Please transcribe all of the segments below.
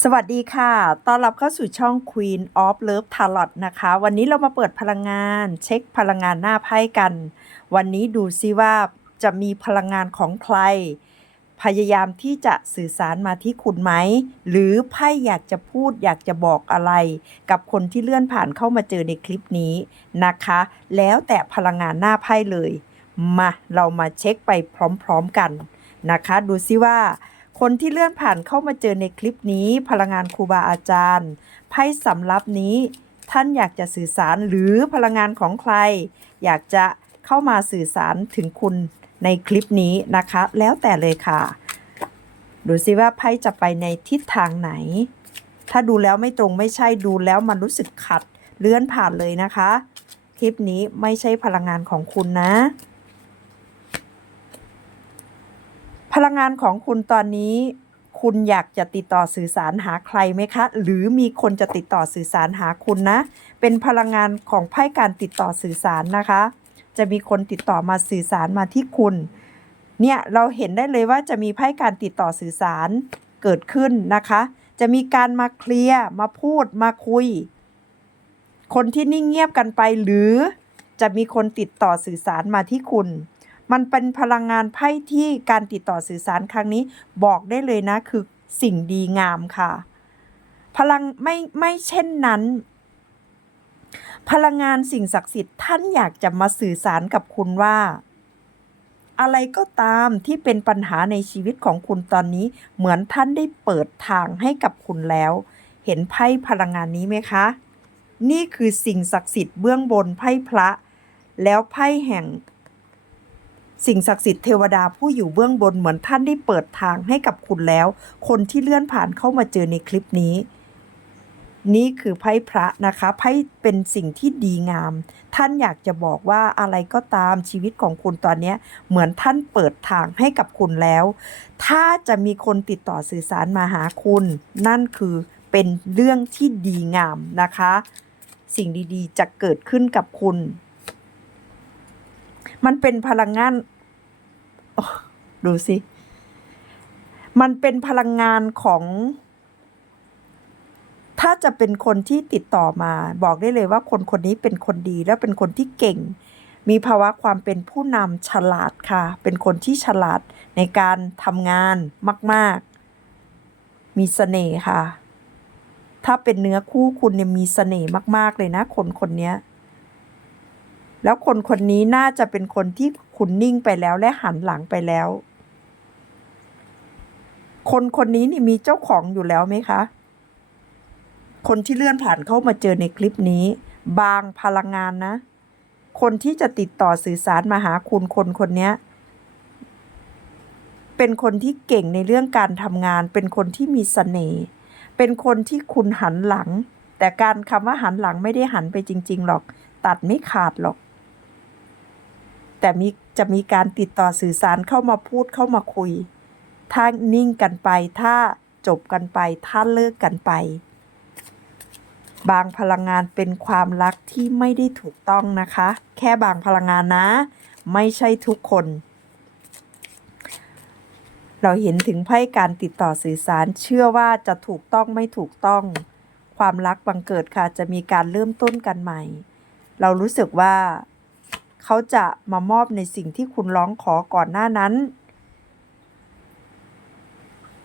สวัสดีค่ะ ต้อนรับเข้าสู่ช่อง Queen of Love Tarot นะคะ วันนี้เรามาเปิดพลังงาน เช็คพลังงานหน้าไพ่กัน วันนี้ดูซิว่าจะมีพลังงานของใคร พยายามที่จะสื่อสารมาที่คุณไหม หรือไพ่อยากจะพูดอยากจะบอกอะไร กับคนที่เลื่อนผ่านเข้ามาเจอในคลิปนี้นะคะ แล้วแต่พลังงานหน้าไพ่เลย มาเรามาเช็คไปพร้อม ๆกันนะคะ ดูซิว่า คนที่เลื่อนผ่านเข้ามาเจอในคลิปนี้ พลังงานครูบาอาจารย์ไพ่สำรับนี้ ท่านอยากจะสื่อสารหรือพลังงานของใคร อยากจะเข้ามาสื่อสารถึงคุณในคลิปนี้นะคะ แล้วแต่เลยค่ะ ดูซิว่าไพ่จะไปในทิศทางไหน ถ้าดูแล้วไม่ตรงไม่ใช่ดูแล้วมันรู้สึกขัดเลื่อนผ่านเลยนะคะ คลิปนี้ไม่ใช่พลังงานของคุณนะ พลังงานของคุณตอนนี้ คุณอยากจะติดต่อสื่อสารหาใครไหมคะ หรือมีคนจะติดต่อสื่อสารหาคุณนะ เป็นพลังงานของไพ่การติดต่อสื่อสารนะคะ จะมีคนติดต่อมาสื่อสารมาที่คุณ เนี่ยเราเห็นได้เลยว่าจะมีไพ่การติดต่อสื่อสารเกิดขึ้นนะคะ จะมีการมาเคลียร์มาพูดมาคุย คนที่นิ่งเงียบกันไปหรือจะมีคนติดต่อสื่อสารมาที่คุณ มันเป็นพลังงานไพ่ที่การติดต่อสื่อสารครั้งนี้บอกได้เลยนะคือสิ่งดีงามค่ะ พลังไม่ไม่เช่นนั้น พลังงานสิ่งศักดิ์สิทธิ์ท่านอยากจะมาสื่อสารกับคุณว่า อะไรก็ตามที่เป็นปัญหาในชีวิตของคุณตอนนี้ เหมือนท่านได้เปิดทางให้กับคุณแล้ว เห็นไพ่พลังงานนี้ไหมคะ นี่คือสิ่งศักดิ์สิทธิ์เบื้องบนไพ่พระ แล้วไพ่แห่ง สิ่งศักดิ์สิทธิ์เทวดาผู้อยู่เบื้องบนเหมือนท่านได้เปิดทางให้กับคุณแล้ว คนที่เลื่อนผ่านเข้ามาเจอในคลิปนี้ นี่คือไพ่พระนะคะไพ่เป็นสิ่งที่ดีงาม ท่านอยากจะบอกว่าอะไรก็ตามชีวิตของคุณตอนนี้เหมือนท่านเปิดทางให้กับคุณแล้ว ถ้าจะมีคนติดต่อสื่อสารมาหาคุณ นั่นคือเป็นเรื่องที่ดีงามนะคะ สิ่งดีๆ จะเกิดขึ้นกับคุณมันเป็นพลังงาน ดูสิ มันเป็นพลังงานของ ถ้าจะเป็นคนที่ติดต่อมา บอกได้เลยว่าคนคนนี้เป็นคนดีและเป็นคนที่เก่ง มีภาวะความเป็นผู้นำฉลาดค่ะ เป็นคนที่ฉลาดในการทำงานมาก ๆ มีเสน่ห์ค่ะ ถ้าเป็นเนื้อคู่คุณเนี่ยมีเสน่ห์มาก ๆ เลยนะ คนคนนี้แล้วคนคนนี้น่าจะเป็นคนที่ คุณนิ่งไปแล้วและหันหลังไปแล้ว คนคนนี้นี่มีเจ้าของอยู่แล้วไหมคะ คนที่เลื่อนผ่านเข้ามาเจอในคลิปนี้ บางพลังงานนะ คนที่จะติดต่อสื่อสารมาหาคุณคนคนนี้เป็นคนที่เก่งในเรื่องการทำงาน เป็นคนที่มีเสน่ห์เป็นคนที่คุณหันหลัง แต่การคำว่าหันหลังไม่ได้หันไปจริง ๆ หรอก ตัดไม่ขาดหรอก แต่มีจะมีการติดต่อสื่อสารเข้ามาพูดเข้ามาคุย ถ้านิ่งกันไป ถ้าจบกันไป ถ้าเลิกกันไป บางพลังงานเป็นความรักที่ไม่ได้ถูกต้องนะคะ แค่บางพลังงานนะ ไม่ใช่ทุกคน เราเห็นถึงไพ่การติดต่อสื่อสาร เชื่อว่าจะถูกต้องไม่ถูกต้อง ความรักบังเกิดค่ะ จะมีการเริ่มต้นกันใหม่ เรารู้สึกว่า เขาจะมามอบในสิ่งที่คุณร้องขอก่อนหน้านั้น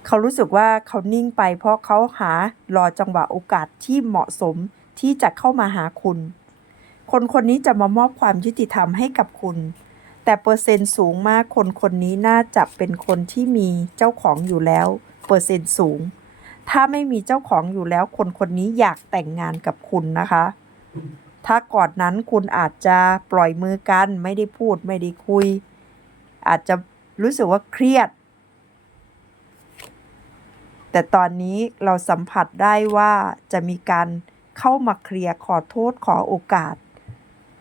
เขารู้สึกว่าเขานิ่งไปเพราะเขาหารอจังหวะโอกาสที่เหมาะสมที่จะเข้ามาหาคุณ คนคนนี้จะมามอบความยุติธรรมให้กับคุณ แต่เปอร์เซ็นต์สูงมากคนคนนี้น่าจะเป็นคนที่มีเจ้าของอยู่แล้ว เปอร์เซ็นต์สูง ถ้าไม่มีเจ้าของอยู่แล้ว คนคนนี้อยากแต่งงานกับคุณนะคะ ถ้าก่อนนั้นคุณอาจจะปล่อยมือกัน ไม่ได้พูดไม่ได้คุย อาจจะรู้สึกว่าเครียด แต่ตอนนี้เราสัมผัสได้ว่าจะมีการเข้ามาเคลียร์ขอโทษขอโอกาส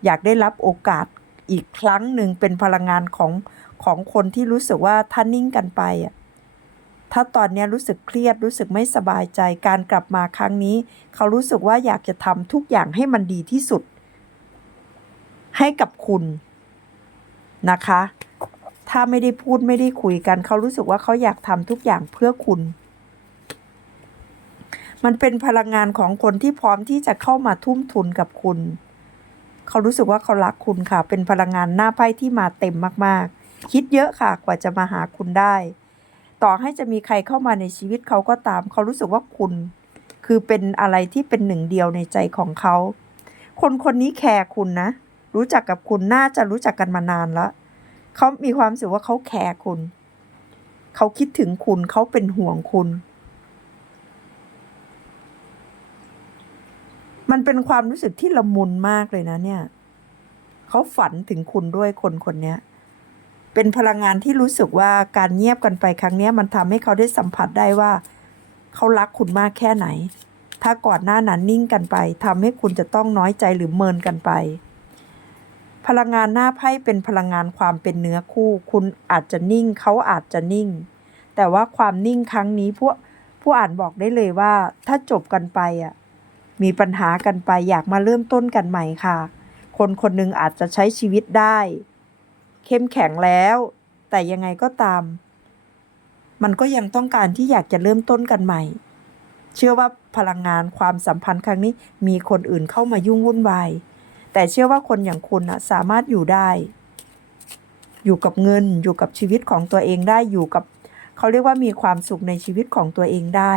อยากได้รับโอกาสอีกครั้งหนึ่งเป็นพลังงานของของคนที่รู้สึกว่าถ้านิ่งกันไปอะ ถ้าตอนนี้รู้สึกเครียดรู้สึกไม่สบายใจการกลับมาครั้งนี้ เขารู้สึกว่าอยากจะทำทุกอย่างให้มันดีที่สุด ให้กับคุณนะคะ ถ้าไม่ได้พูดไม่ได้คุยกัน เขารู้สึกว่าเขาอยากทำทุกอย่างเพื่อคุณ มันเป็นพลังงานของคนที่พร้อมที่จะเข้ามาทุ่มทุนกับคุณ เขารู้สึกว่าเขารักคุณค่ะ เป็นพลังงานหน้าไพ่ที่มาเต็มมากๆ คิดเยอะค่ะกว่าจะมาหาคุณได้ ต่อให้จะมีใครเข้ามาในชีวิตเขาก็ตาม เขารู้สึกว่าคุณ คือเป็นอะไรที่เป็นหนึ่งเดียวในใจของเขา คนคนนี้แคร์คุณนะ รู้จักกับคุณน่าจะรู้จักกันมานานแล้วเขามีความรู้สึกว่าเขาแคร์คุณ เขาคิดถึงคุณเขาเป็นห่วงคุณ มันเป็นความรู้สึกที่ละมุนมากเลยนะเนี่ย เขาฝันถึงคุณด้วยคนคนนี้ เป็นพลังงานที่รู้สึกว่าการเงียบกันไปครั้งนี้มันทำให้เขาได้สัมผัสได้ว่า เขารักคุณมากแค่ไหน ถ้าก่อนหน้านั้นนิ่งกันไปทำให้คุณจะต้องน้อยใจหรือเมินกันไป พลังงานหน้าไพ่เป็นพลังงานความเป็นเนื้อคู่ คุณอาจจะนิ่ง เขาอาจจะนิ่ง แต่ว่าความนิ่งครั้งนี้ผู้ผู้อ่านบอกได้เลยว่า ถ้าจบกันไปอะมีปัญหากันไปอยากมาเริ่มต้นกันใหม่ค่ะ คนคนหนึ่งอาจจะใช้ชีวิตได้ เข้มแข็งแล้ว แต่ยังไงก็ตาม มันก็ยังต้องการที่อยากจะเริ่มต้นกันใหม่ เชื่อว่าพลังงานความสัมพันธ์ครั้งนี้มีคนอื่นเข้ามายุ่งวุ่นวายแต่เชื่อว่าคนอย่างคุณนะสามารถอยู่ได้ อยู่กับเงินอยู่กับชีวิตของตัวเองได้อยู่กับ เขาเรียกว่ามีความสุขในชีวิตของตัวเองได้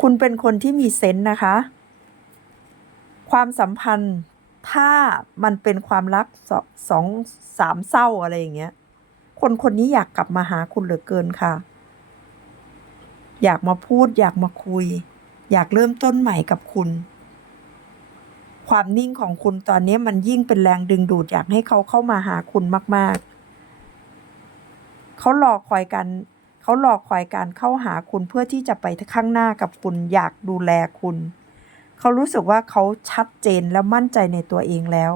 คุณเป็นคนที่มีเซนส์นะคะ ความสัมพันธ์ ถ้ามันเป็นความรักสสองสามเศร้าอะไรอย่างเงี้ย คนคนนี้อยากกลับมาหาคุณเหลือเกินค่ะ อยากมาพูด อยากมาคุย อยากเริ่มต้นใหม่กับคุณ ความนิ่งของคุณตอนนี้มันยิ่งเป็นแรงดึงดูดอยากให้เขาเข้ามาหาคุณมาก ๆ เขารอคอยกันเขารอคอยการเข้าหาคุณเพื่อที่จะไปข้างหน้ากับคุณ อยากดูแลคุณ เขารู้สึกว่าเขาชัดเจนและมั่นใจในตัวเองแล้ว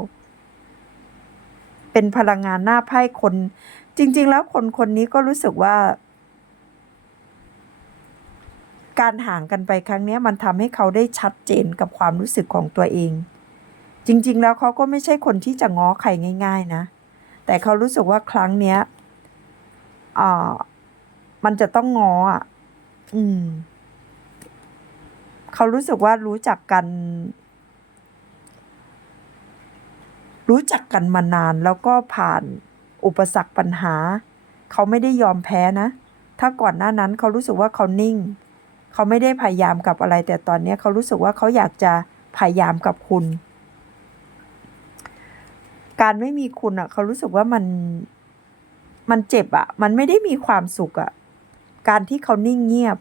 เป็นพลังงานหน้าไพ่คน จริง ๆ แล้วคนคนนี้ก็รู้สึกว่า การห่างกันไปครั้งนี้มันทำให้เขาได้ชัดเจนกับความรู้สึกของตัวเอง จริง ๆ แล้วเขาก็ไม่ใช่คนที่จะง้อใครง่าย ๆ นะ แต่เขารู้สึกว่าครั้งเนี้ยอ่ามันจะต้องง้ออะ อืม เขารู้สึกว่ารู้จักกัน รู้จักกันมานานแล้วก็ผ่านอุปสรรคปัญหา เขาไม่ได้ยอมแพ้นะ ถ้าก่อนหน้านั้นเขารู้สึกว่าเขานิ่ง เขาไม่ได้พยายามกับอะไร แต่ตอนนี้เขารู้สึกว่าเขาอยากจะพยายามกับคุณ การไม่มีคุณอะ เขารู้สึกว่ามันมันเจ็บอะ มันไม่ได้มีความสุขอะ การที่เขานิ่งเงียบ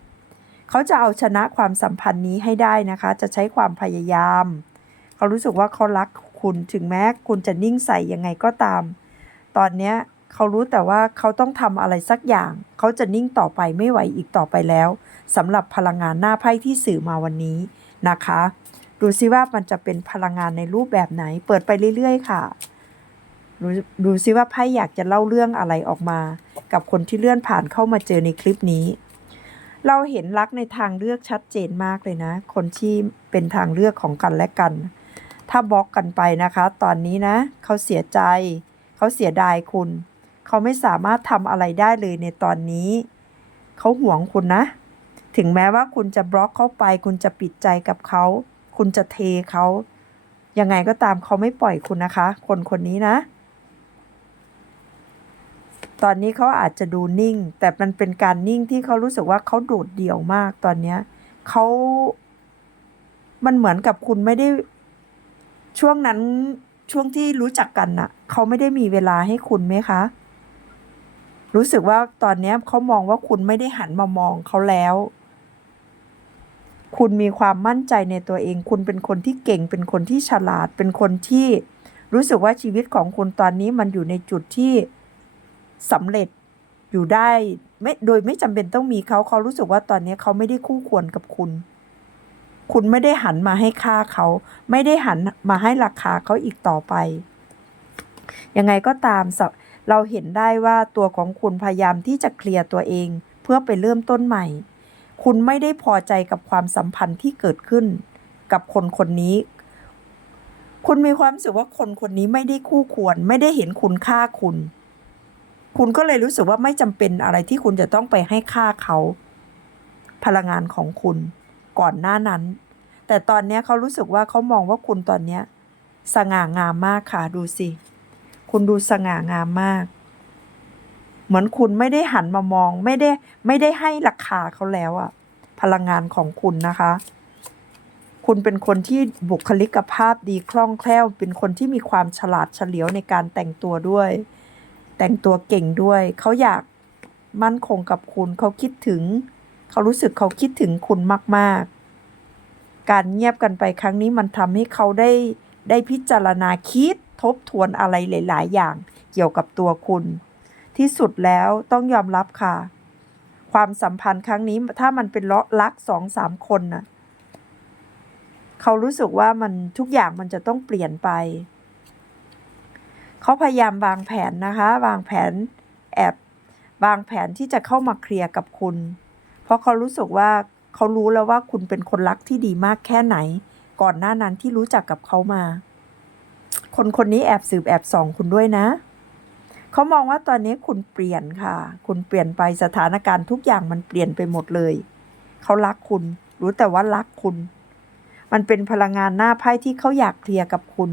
เขาจะเอาชนะความสัมพันธ์นี้ให้ได้นะคะ จะใช้ความพยายาม เขารู้สึกว่าเขารักคุณถึงแม้คุณจะนิ่งใส่ยังไงก็ตาม ตอนเนี้ยเขารู้แต่ว่าเขาต้องทำอะไรสักอย่าง เขาจะนิ่งต่อไปไม่ไหวอีกต่อไปแล้วสำหรับพลังงานหน้าไพ่ที่สื่อมาวันนี้นะคะ ดูซิว่ามันจะเป็นพลังงานในรูปแบบไหน เปิดไปเรื่อยๆค่ะดูดูซิว่าไพ่อยากจะเล่าเรื่องอะไรออกมา กับคนที่เลื่อนผ่านเข้ามาเจอในคลิปนี้ เราเห็นรักในทางเลือกชัดเจนมากเลยนะ คนที่เป็นทางเลือกของกันและกัน ถ้าบล็อกกันไปนะคะ ตอนนี้นะ เขาเสียใจ เขาเสียดายคุณ เขาไม่สามารถทำอะไรได้เลยในตอนนี้ เขาหวงคุณนะ ถึงแม้ว่าคุณจะบล็อกเขาไป คุณจะปิดใจกับเขา คุณจะเทเขา ยังไงก็ตามเขาไม่ปล่อยคุณนะคะ คนคนนี้นะ ตอนนี้เขาอาจจะดูนิ่ง แต่มันเป็นการนิ่งที่เขารู้สึกว่าเขาโดดเดี่ยวมากตอนเนี้ยเขา มันเหมือนกับคุณไม่ได้ ช่วงนั้นช่วงที่รู้จักกันน่ะ เขาไม่ได้มีเวลาให้คุณไหมคะ รู้สึกว่าตอนนี้เขามองว่าคุณไม่ได้หันมามองเขาแล้ว คุณมีความมั่นใจในตัวเอง คุณเป็นคนที่เก่ง เป็นคนที่ฉลาด เป็นคนที่ รู้สึกว่าชีวิตของคุณตอนนี้มันอยู่ในจุดที่ สำเร็จอยู่ได้ไม่โดยไม่จำเป็นต้องมีเขาเขารู้สึกว่าตอนนี้เขาไม่ได้คู่ควรกับคุณ คุณไม่ได้หันมาให้ค่าเขา ไม่ได้หันมาให้ราคาเขาอีกต่อไป ยังไงก็ตามเราเห็นได้ว่าตัวของคุณพยายามที่จะเคลียร์ตัวเอง เพื่อไปเริ่มต้นใหม่ คุณไม่ได้พอใจกับความสัมพันธ์ที่เกิดขึ้น กับคนคนนี้ คุณมีความรู้สึกว่าคนคนนี้ไม่ได้คู่ควร ไม่ได้เห็นคุณค่าคุณ คุณก็เลยรู้สึกว่าไม่จำเป็นอะไรที่คุณจะต้องไปให้ค่าเขา พลังงานของคุณก่อนหน้านั้น แต่ตอนนี้เขารู้สึกว่าเขามองว่าคุณตอนนี้สง่างามมากค่ะดูสิ คุณดูสง่างามมาก เหมือนคุณไม่ได้หันมามอง ไม่ได้ไม่ได้ให้ราคาเขาแล้วอะพลังงานของคุณนะคะ คุณเป็นคนที่บุคลิกภาพดีคล่องแคล่ว เป็นคนที่มีความฉลาดเฉลียวในการแต่งตัวด้วย แต่งตัวเก่งด้วย เขาอยากมั่นคงกับคุณ เขาคิดถึง เขารู้สึกเขาคิดถึงคุณมาก ๆ การเงียบกันไปครั้งนี้มันทำให้เขาได้ได้พิจารณาคิดทบทวนอะไรหลาย ๆ อย่างเกี่ยวกับตัวคุณ ที่สุดแล้วต้องยอมรับค่ะ ความสัมพันธ์ครั้งนี้ถ้ามันเป็นรักสองสามคนน่ะเขารู้สึกว่ามันทุกอย่างมันจะต้องเปลี่ยนไป เขาพยายามวางแผนนะคะ วางแผนแอบวางแผนที่จะเข้ามาเคลียร์กับคุณ เพราะเขารู้สึกว่าเขารู้แล้วว่าคุณเป็นคนรักที่ดีมากแค่ไหน ก่อนหน้านั้นที่รู้จักกับเขามา คนคนนี้แอบสืบแอบส่องคุณด้วยนะ เขามองว่าตอนนี้คุณเปลี่ยนค่ะ คุณเปลี่ยนไปสถานการณ์ทุกอย่างมันเปลี่ยนไปหมดเลย เขารักคุณ รู้แต่ว่ารักคุณ มันเป็นพลังงานหน้าไพ่ที่เขาอยากเคลียร์กับคุณ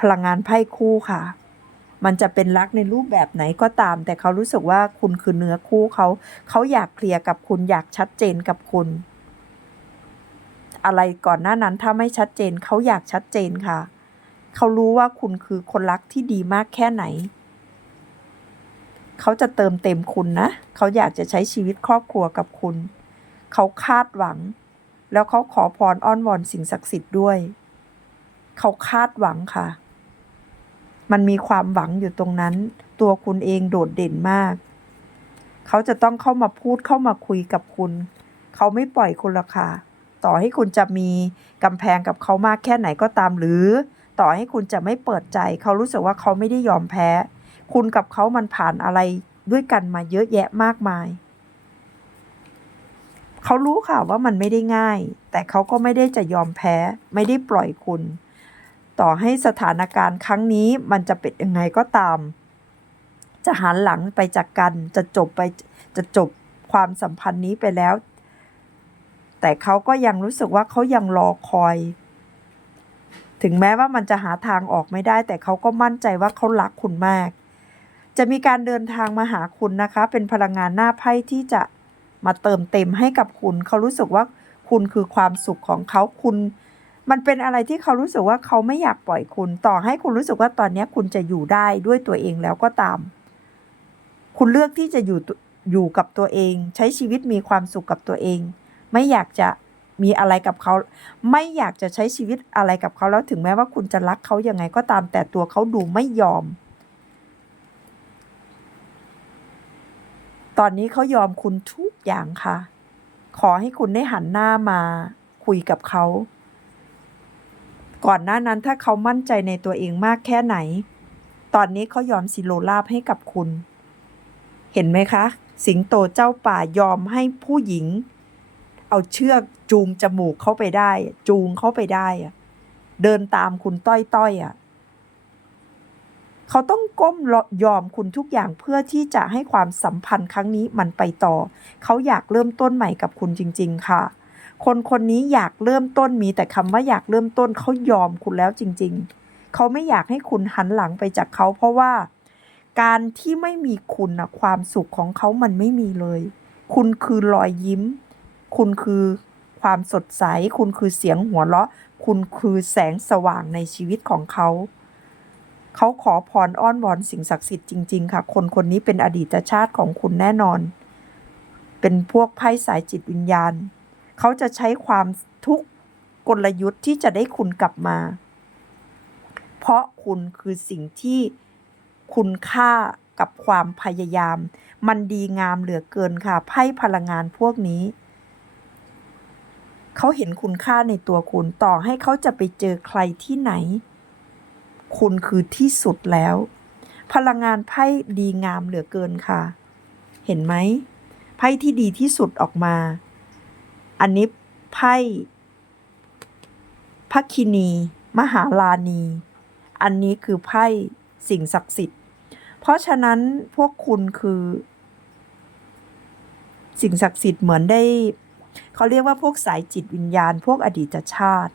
พลังงานไพ่คู่ค่ะ มันจะเป็นรักในรูปแบบไหนก็ตาม แต่เขารู้สึกว่าคุณคือเนื้อคู่เขา เขาอยากเคลียร์กับคุณอยากชัดเจนกับคุณ อะไรก่อนหน้านั้นถ้าไม่ชัดเจนเขาอยากชัดเจนค่ะ เขารู้ว่าคุณคือคนรักที่ดีมากแค่ไหน เขาจะเติมเต็มคุณนะ เขาอยากจะใช้ชีวิตครอบครัวกับคุณ เขาคาดหวัง แล้วเขาขอพรอ้อนวอนสิ่งศักดิ์สิทธิ์ด้วย เขาคาดหวังค่ะ มันมีความหวังอยู่ตรงนั้น ตัวคุณเองโดดเด่นมาก เขาจะต้องเข้ามาพูดเข้ามาคุยกับคุณ เขาไม่ปล่อยคุณละค่ะต่อให้คุณจะมีกำแพงกับเขามากแค่ไหนก็ตามหรือ ต่อให้คุณจะไม่เปิดใจ เขารู้สึกว่าเขาไม่ได้ยอมแพ้ คุณกับเขามันผ่านอะไรด้วยกันมาเยอะแยะมากมาย เขารู้ค่ะว่ามันไม่ได้ง่าย แต่เขาก็ไม่ได้จะยอมแพ้ ไม่ได้ปล่อยคุณ ต่อให้สถานการณ์ครั้งนี้มันจะเป็นยังไงก็ตาม จะหันหลังไปจากกันจะจบไปจะจบความสัมพันธ์นี้ไปแล้ว แต่เขาก็ยังรู้สึกว่าเขายังรอคอย ถึงแม้ว่ามันจะหาทางออกไม่ได้ แต่เขาก็มั่นใจว่าเขารักคุณมาก จะมีการเดินทางมาหาคุณนะคะ เป็นพลังงานหน้าไพ่ที่จะมาเติมเต็มให้กับคุณ เขารู้สึกว่าคุณคือความสุขของเขาคุณ มันเป็นอะไรที่เขารู้สึกว่าเขาไม่อยากปล่อยคุณ ต่อให้คุณรู้สึกว่าตอนนี้คุณจะอยู่ได้ด้วยตัวเองแล้วก็ตาม คุณเลือกที่จะอยู่อยู่กับตัวเอง ใช้ชีวิตมีความสุขกับตัวเอง ไม่อยากจะมีอะไรกับเขา ไม่อยากจะใช้ชีวิตอะไรกับเขาแล้วถึงแม้ว่าคุณจะรักเขายังไงก็ตาม แต่ตัวเขาดูไม่ยอม ตอนนี้เขายอมคุณทุกอย่างค่ะ ขอให้คุณได้หันหน้ามาคุยกับเขา ก่อนหน้านั้นถ้าเขามั่นใจในตัวเองมากแค่ไหน ตอนนี้เขายอมสิโลลาบให้กับคุณ เห็นไหมคะ สิงโตเจ้าป่ายอมให้ผู้หญิง เอาเชือกจูงจมูกเขาไปได้ จูงเขาไปได้เดินตามคุณต้อยต้อยๆอะเขาต้องก้มยอมคุณทุกอย่างเพื่อที่จะให้ความสัมพันธ์ครั้งนี้มันไปต่อ เขาอยากเริ่มต้นใหม่กับคุณจริง ๆ ค่ะ คนคนนี้อยากเริ่มต้นมีแต่คำว่าอยากเริ่มต้นเขายอมคุณแล้วจริง ๆ เขาไม่อยากให้คุณหันหลังไปจากเขา เพราะว่าการที่ไม่มีคุณนะความสุขของเขามันไม่มีเลย คุณคือรอยยิ้ม คุณคือความสดใส คุณคือเสียงหัวเราะ คุณคือแสงสว่างในชีวิตของเขา เขาขอพรอ้อนวอนสิ่งศักดิ์สิทธิ์จริง ๆ ค่ะ คนคนนี้เป็นอดีตชาติของคุณแน่นอน เป็นพวกไพ่สายจิตวิญญาณ เขาจะใช้ความทุกกลยุทธ์ที่จะได้คุณกลับมา เพราะคุณคือสิ่งที่คุณค่ากับความพยายาม มันดีงามเหลือเกินค่ะไพ่พลังงานพวกนี้ เขาเห็นคุณค่าในตัวคุณต่อให้เขาจะไปเจอใครที่ไหน คุณคือที่สุดแล้ว พลังงานไพ่ดีงามเหลือเกินค่ะ เห็นไหมไพ่ที่ดีที่สุดออกมา อันนี้ไพ่พักคินี มหาลานี อันนี้คือไพ่สิ่งศักดิ์สิทธิ์ เพราะฉะนั้นพวกคุณคือ สิ่งศักดิ์สิทธิ์เหมือนได้ เขาเรียกว่าพวกสายจิตวิญญาณ พวกอดีตชาติ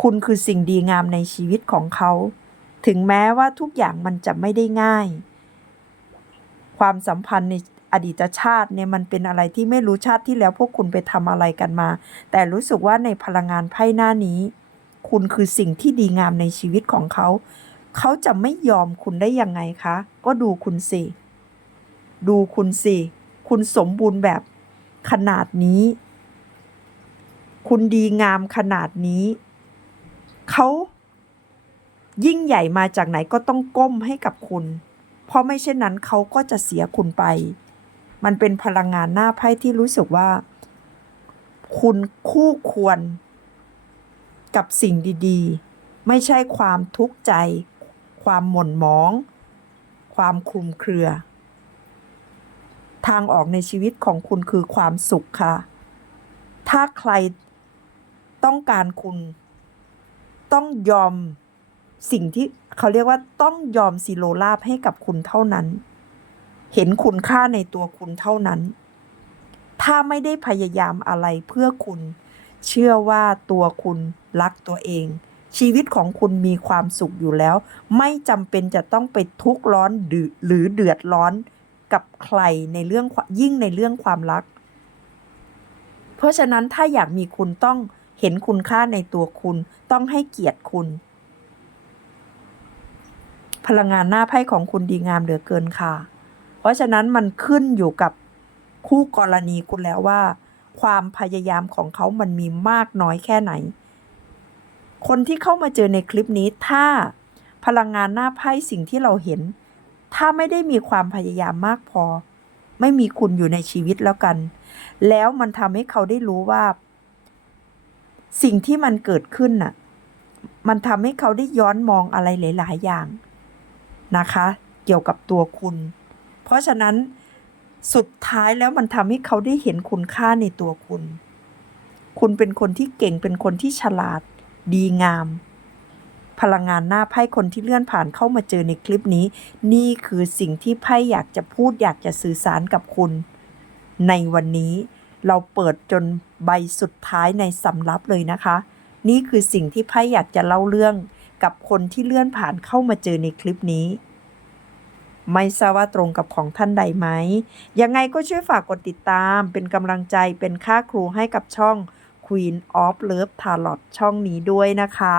คุณคือสิ่งดีงามในชีวิตของเขา ถึงแม้ว่าทุกอย่างมันจะไม่ได้ง่าย ความสัมพันธ์ใน อดีตชาติเนี่ยมันเป็นอะไรที่ไม่รู้ชาติที่แล้วพวกคุณไปทำอะไรกันมา แต่รู้สึกว่าในพลังงานไพ่หน้านี้ คุณคือสิ่งที่ดีงามในชีวิตของเขา เขาจะไม่ยอมคุณได้ยังไงคะ ก็ดูคุณสิ ดูคุณสิ คุณสมบูรณ์แบบขนาดนี้ คุณดีงามขนาดนี้ เขายิ่งใหญ่มาจากไหนก็ต้องก้มให้กับคุณ เพราะไม่เช่นนั้นเขาก็จะเสียคุณไป มันเป็นพลังงานหน้าไพ่ที่รู้สึกว่า คุณคู่ควร กับสิ่งดีๆ ไม่ใช่ความทุกข์ใจ ความหม่นหมอง ความคลุมเครือ ทางออกในชีวิตของคุณคือความสุขค่ะ ถ้าใครต้องการคุณต้องยอมสิ่งที่เขาเรียกว่าต้องยอมสิโลลาบให้กับคุณเท่านั้น เห็นคุณค่าในตัวคุณเท่านั้น ถ้าไม่ได้พยายามอะไรเพื่อคุณ เชื่อว่าตัวคุณรักตัวเอง ชีวิตของคุณมีความสุขอยู่แล้ว ไม่จำเป็นจะต้องไปทุกข์ร้อนหรือเดือดร้อนกับใครในเรื่องยิ่งในเรื่องความรัก เพราะฉะนั้นถ้าอยากมีคุณต้องเห็นคุณค่าในตัวคุณ ต้องให้เกียรติคุณ พลังงานหน้าไพ่ของคุณดีงามเหลือเกินค่ะ ราะฉะนั้นมันขึ้นอยู่กับคู่กรณีคุณแล้วว่า ความพยายามของเขามันมีมากน้อยแค่ไหน คนที่เข้ามาเจอในคลิปนี้ถ้าพลังงานหน้าไพ่สิ่งที่เราเห็น ถ้าไม่ได้มีความพยายามมากพอ ไม่มีคุณอยู่ในชีวิตแล้วกัน แล้วมันทำให้เขาได้รู้ว่า สิ่งที่มันเกิดขึ้นน่ะ มันทำให้เขาได้ย้อนมองอะไรหลาย ๆ อย่างนะคะ เกี่ยวกับตัวคุณ เพราะฉะนั้นสุดท้ายแล้วมันทำให้เขาได้เห็นคุณค่าในตัวคุณ คุณเป็นคนที่เก่งเป็นคนที่ฉลาด ดีงาม พลังงานหน้าไพ่คนที่เลื่อนผ่านเข้ามาเจอในคลิปนี้ นี่คือสิ่งที่ไพ่อยากจะพูดอยากจะสื่อสารกับคุณ ในวันนี้เราเปิดจนใบสุดท้ายในสำรับเลยนะคะ นี่คือสิ่งที่ไพ่อยากจะเล่าเรื่องกับคนที่เลื่อนผ่านเข้ามาเจอในคลิปนี้ ไม่ทราบว่าตรงกับของท่านใดไหม ยังไงก็ช่วยฝากกดติดตามเป็นกำลังใจเป็นค่าครูให้กับช่อง Queen of Love Tarot ช่องนี้ด้วยนะคะ